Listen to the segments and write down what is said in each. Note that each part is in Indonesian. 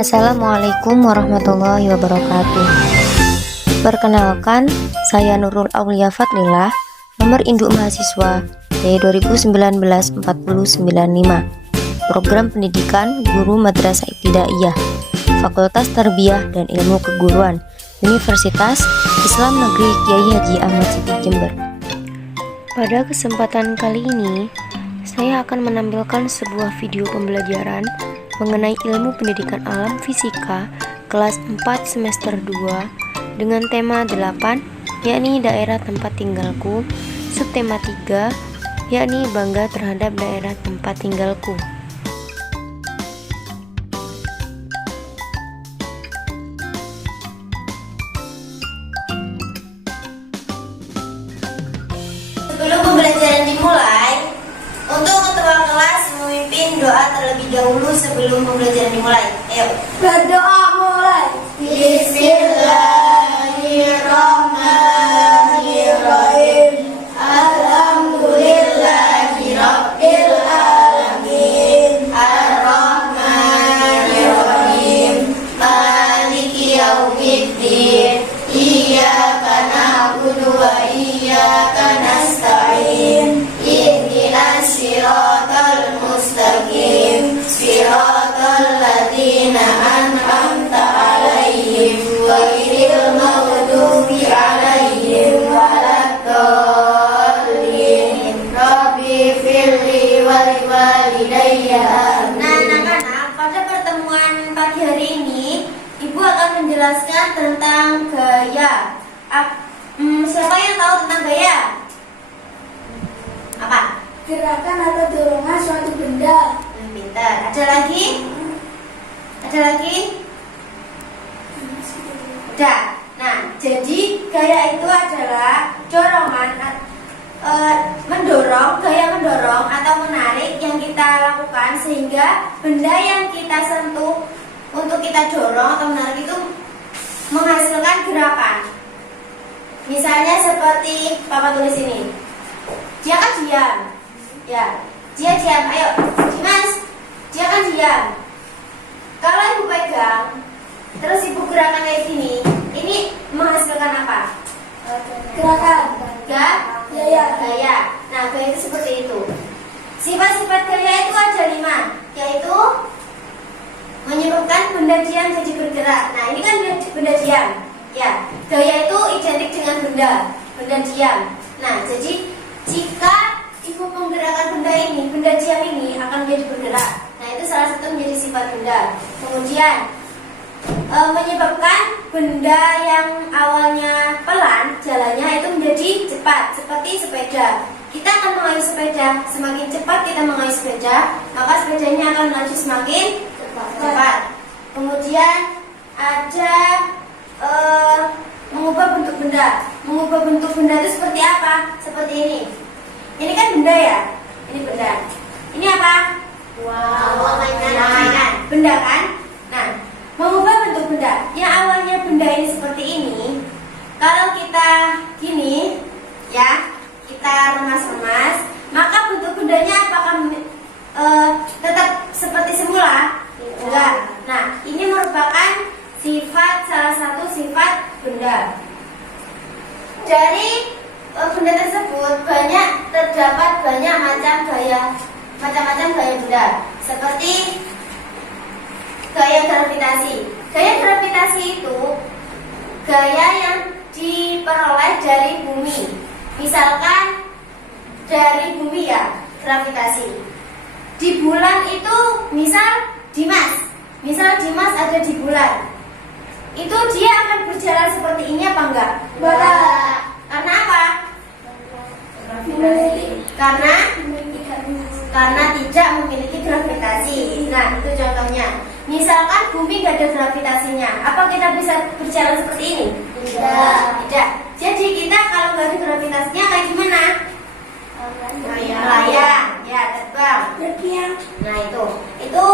Assalamualaikum warahmatullahi wabarakatuh. Perkenalkan, saya Nurul Aulia Fadlilah, nomor induk mahasiswa D2019-4095, Program Pendidikan Guru Madrasah Ibtidaiyah, Fakultas Tarbiyah dan Ilmu Keguruan, Universitas Islam Negeri Kyai Haji Ahmad Siti Jember. Pada kesempatan kali ini, saya akan menampilkan sebuah video pembelajaran mengenai ilmu pendidikan alam fisika kelas 4 semester 2 dengan tema 8, yakni daerah tempat tinggalku, subtema 3, yakni bangga terhadap daerah tempat tinggalku. Sebelum pembelajaran dimulai, untuk ketua kelas memimpin doa terlebih dahulu sebelum pembelajaran dimulai. Ayo, berdoa mulai. Bismillahirrahmanirrahim. Alhamdulillahirabbil alamin. Arrahmanirrahim. Maliki yaumiddin. Iyyaka na'budu wa iyyaka nasta'in. Ihdinas siratal mustaqim. Siratal ladzina an'amta 'alaihim ghairil maghdubi 'alaihim waladdallin. Rabbi firli wa liwalidayya. Nah, anak-anak, pada pertemuan pagi hari ini Ibu akan menjelaskan tentang gaya. Siapa yang tahu tentang gaya? Apa? Gerakan atau dorongan suatu benda. Pintar. Ada lagi? Ada lagi? Udah. Nah, jadi gaya itu adalah dorongan, gaya mendorong atau menarik yang kita lakukan sehingga benda yang kita sentuh untuk kita dorong atau menarik itu menghasilkan gerakan. Misalnya seperti Papa tulis ini. Dia kan diam. Ya, dia diam. Ayo, Dimas. Dia kan diam. Kalau Ibu pegang, terus Ibu gerakan kayak gini, ini menghasilkan apa? Gerakan. Gaya. Nah, gaya itu seperti itu. Sifat-sifat gaya itu ada 5, yaitu menyebabkan benda diam jadi bergerak. Nah, ini kan benda diam. Ya, gaya itu identik dengan benda diam. Nah, jadi jika Ibu menggerakkan benda diam ini akan menjadi bergerak. Nah, itu salah satu menjadi sifat benda. Kemudian menyebabkan benda yang awalnya pelan jalannya itu menjadi cepat, seperti sepeda. Kita akan mengayuh sepeda, semakin cepat kita mengayuh sepeda, maka sepedanya akan melaju semakin cepat. Kemudian ada mengubah bentuk benda. Mengubah bentuk benda itu seperti apa? Seperti ini. Ini kan benda ya? Ini benda. Ini apa? Mainan. Benda kan? Nah, mengubah bentuk benda. Yang awalnya benda ini seperti ini, kalau kita gini, ya, kita remas-remas, maka bentuk bendanya apakah tetap seperti semula? Enggak. Nah, ini merupakan salah satu sifat benda. Dari benda tersebut terdapat banyak macam-macam gaya benda, seperti gaya gravitasi. Gaya gravitasi itu gaya yang diperoleh dari bumi. Misalkan dari bumi ya, gravitasi. Di bulan itu misal Dimas ada di bulan. Itu dia akan berjalan seperti ini apa enggak? Enggak. Karena apa? Karena tidak memiliki gravitasi. Nah, itu contohnya. Misalkan bumi nggak ada gravitasinya, apa kita bisa berjalan seperti ini? Tidak. Jadi kita kalau nggak ada gravitasinya kayak gimana? Melayang, ya, terbang. Nah, itu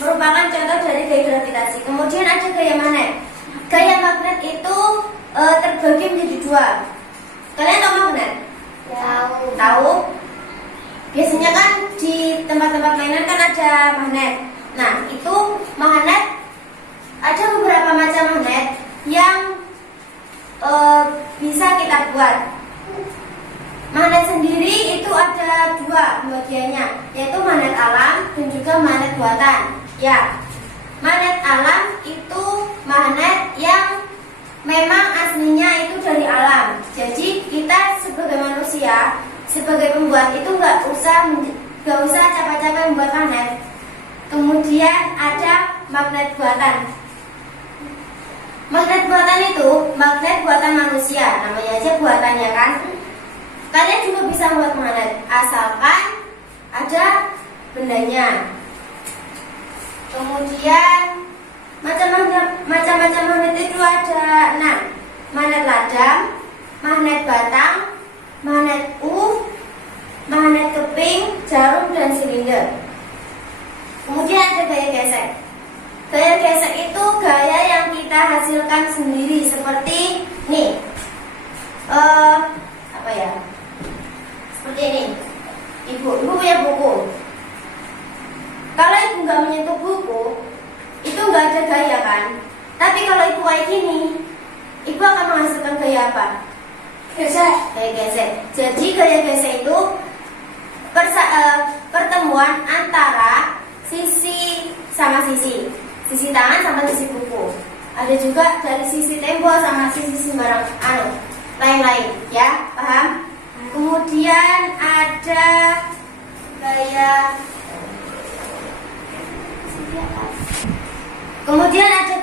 merupakan contoh dari gaya gravitasi. Kemudian ada gaya magnet. Gaya magnet itu terbagi menjadi 2. Kalian tahu magnet? Tahu? Biasanya kan di tempat-tempat mainan kan ada magnet. Nah, itu magnet ada beberapa macam magnet yang bisa kita buat. Magnet sendiri itu ada dua bagiannya, yaitu magnet alam dan juga magnet buatan. Ya, magnet alam itu magnet yang memang aslinya itu dari alam. Jadi kita sebagai manusia, sebagai pembuat itu nggak usah capek-capek membuat magnet. Kemudian ada magnet buatan. Magnet buatan itu magnet buatan manusia, namanya aja buatannya kan. Kalian juga bisa membuat magnet asalkan ada bendanya. Kemudian macam-macam magnet itu ada 6. Magnet ladang, magnet batang, magnet magnet keping, jarum dan silinder. Kemudian ada gaya gesek. Gaya gesek itu gaya yang kita hasilkan sendiri, seperti nih. Apa ya? Seperti ini. Ibu punya buku. Kalau ibu nggak menyentuh buku, itu nggak ada gaya kan? Tapi kalau ibu kayak gini, ibu akan menghasilkan gaya apa? Gesek. Gaya gesek. Jadi gaya gesek itu pertemuan antara sisi sama sisi tangan sama sisi buku. Ada juga dari sisi tembok sama sisi sembarang lain-lain, ya, paham? Kemudian ada gaya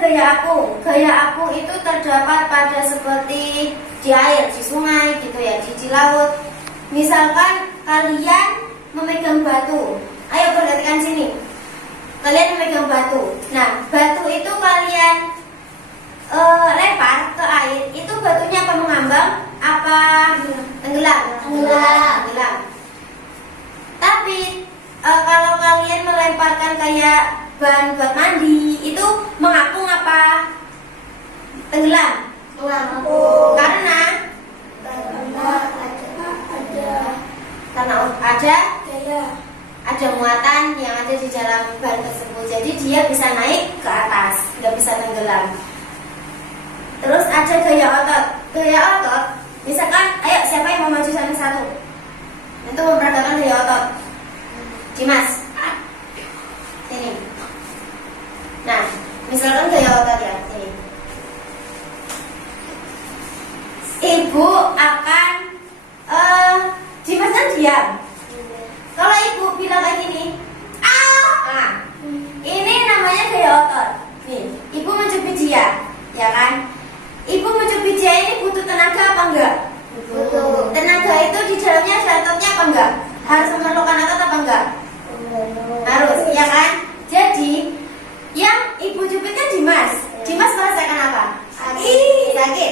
gaya aku. Gaya aku itu terdapat pada seperti di air, di sungai gitu ya, di laut. Misalkan kalian memegang batu. Ayo perhatikan sini. Kalian memegang batu. Nah, batu itu kalian lempar ke air. Itu batunya apa mengambang? Apa tenggelam? Tenggelam. Tapi kalau kalian melemparkan kayak bahan buat mandi, itu mengapung apa tenggelam? Karena ada muatan yang ada di dalam bahan tersebut, jadi dia bisa naik ke atas, nggak bisa tenggelam. Terus ada gaya otot. Gaya otot, misalkan, ayo siapa yang mau maju satu? Itu memperagakan gaya otot. Dimas, sini. Nah, misalkan gaya otot ya, sini. Ibu akan Dimas kan diam. Kalau ibu bilang kayak gini, nah, ini namanya gaya otot. Nih, ibu mencubit dia, ya kan? Ibu mencubit dia ini butuh tenaga apa enggak? Butuh. Tenaga itu di dalamnya ada ototnya apa enggak? Harus memerlukan otot apa enggak? Harus, ya kan? Jadi, yang ibu cubit kan Dimas. Dimas merasakan apa? Sakit.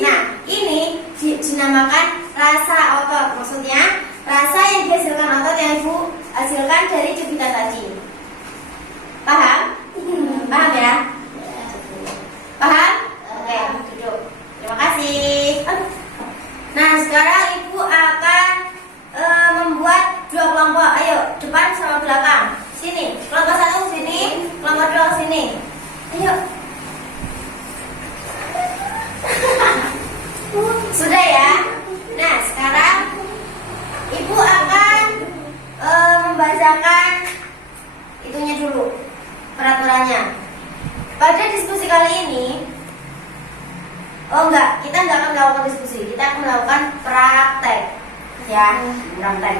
Nah, ini dinamakan rasa otot. Maksudnya rasa yang dihasilkan otot yang ibu hasilkan dari cubitan tadi. Paham? Paham ya? Paham? Oke, duduk. Terima kasih. Nah, sekarang ibu akan membuat dua kelompok. Ayo, depan sama belakang. Sini, kelompok satu sini, kelompok dua sini. Ayo. Sudah ya? Nah, sekarang ibu akan membacakan itunya dulu, peraturannya. Pada diskusi kali ini, kita enggak akan melakukan diskusi, kita akan melakukan praktek, ya, praktek.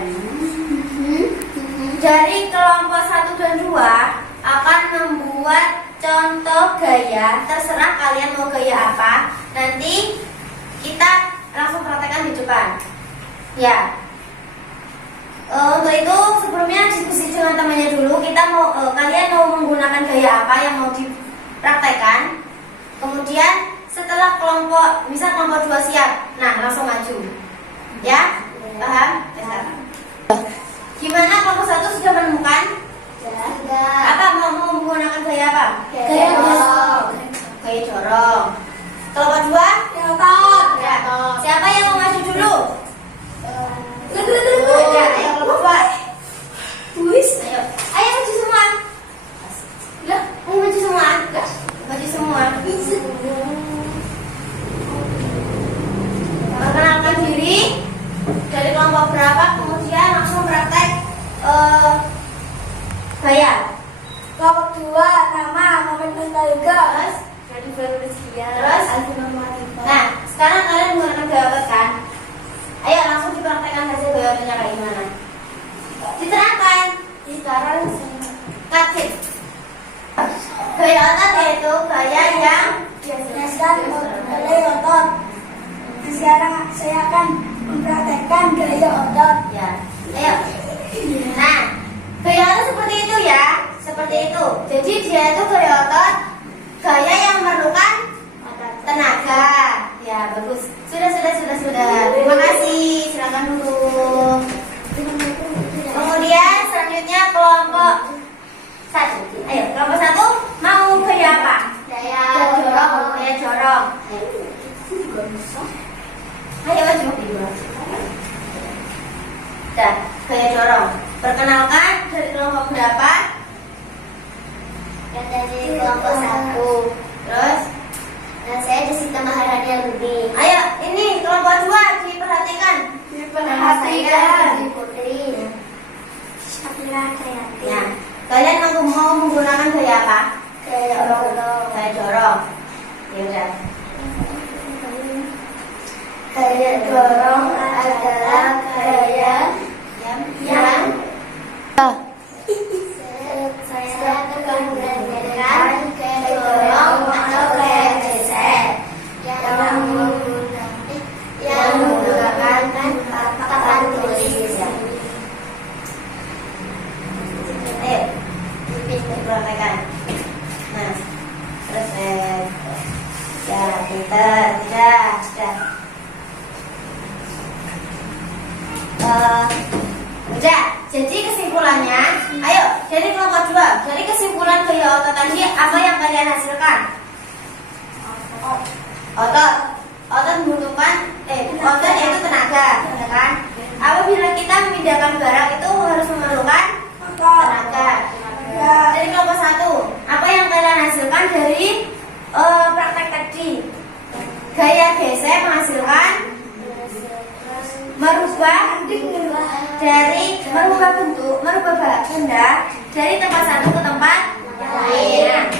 Dari kelompok 1 dan 2 akan membuat contoh gaya, terserah kalian mau gaya apa. Nanti kita langsung praktekkan di depan, ya. Untuk itu sebelumnya diskusi dengan temannya dulu. Kalian mau menggunakan gaya apa yang mau dipraktekkan. Kemudian setelah misal kelompok 2 siap, nah langsung maju, ya. Paham? Gimana kelompok 1 sudah menemukan? Apa mau menggunakan gaya apa? Gaya dorong. Gaya dorong. Kelompok 2? Ya. Siapa yang mau maju dulu? Ya, ayo kelompok 2. Ayo maju semua. Maju semua. Maju semua. Perkenalkan diri dari kelompok berapa, kemudian langsung praktek gaya. Kelompok 2, nama Muhammad Mustafa. Terus, nah sekarang kalian menggunakan gaya otot kan? Ayo langsung dipraktekkan hasil gaya ototnya kayak gimana. Diterangkan. Sekarang kasih. Gaya otot yaitu gaya yang Jelaskan oleh otot. Sekarang saya akan mempraktekkan gaya otot. ya. Ayo. Nah, gaya otot seperti itu ya, seperti itu. Jadi dia itu gaya otot, gaya yang memerlukan tenaga. Ya bagus. Sudah. Terima kasih. Silakan duduk. Kemudian selanjutnya kelompok 1. Ayo, kelompok 1 mau gaya apa? Gaya jorong. Ayo maju. Dah, gaya jorong. Perkenalkan dari kelompok berapa? Dari kelompok 1. Terus, Saya Desita Maharani Ludi. ayo ini kelompok 2 diperhatikan. Saya Putri. Syafira Kayati. Ya, kalian mau menggunakan gaya apa? Gaya otot. Gaya jorong. Ya udah. Gaya dorong adalah gaya yang saya akan menggunakan gaya dorong atau gaya gesek yang menggunakan papan tulis. Ayo, diperhatikan. Nah, terus ya, pintar, sudah. Udah, jadi kesimpulannya, ayo dari kelompok 2, dari kesimpulan gaya otot tadi apa yang kalian hasilkan? Otot membutuhkan, otot yaitu tenaga, ya kan? Apabila kita memindahkan barang itu harus memerlukan tenaga. Dari kelompok 1, apa yang kalian hasilkan dari praktek tadi? Gaya gesek menghasilkan merubah bentuk, merubah benda dari tempat satu ke tempat lain.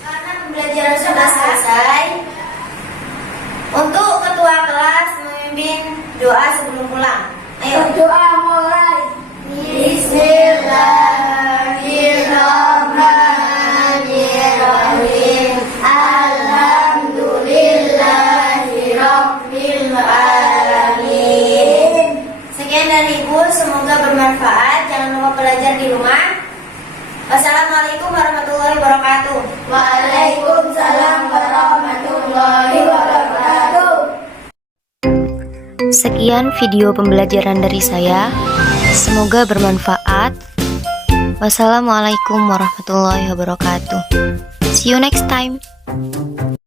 Karena pembelajaran sudah selesai, untuk ketua kelas memimpin doa sebelum pulang. Ayo. Doa mulai. Bismillahirrahmanirrahim. Alhamdulillahirabbil alamin. Sekian dari Ibu, semoga bermanfaat. Jangan lupa belajar di rumah. Wassalamualaikum warahmatullahi wabarakatuh. Waalaikumsalam warahmatullahi wabarakatuh. Sekian video pembelajaran dari saya. Semoga bermanfaat. Wassalamualaikum warahmatullahi wabarakatuh. See you next time.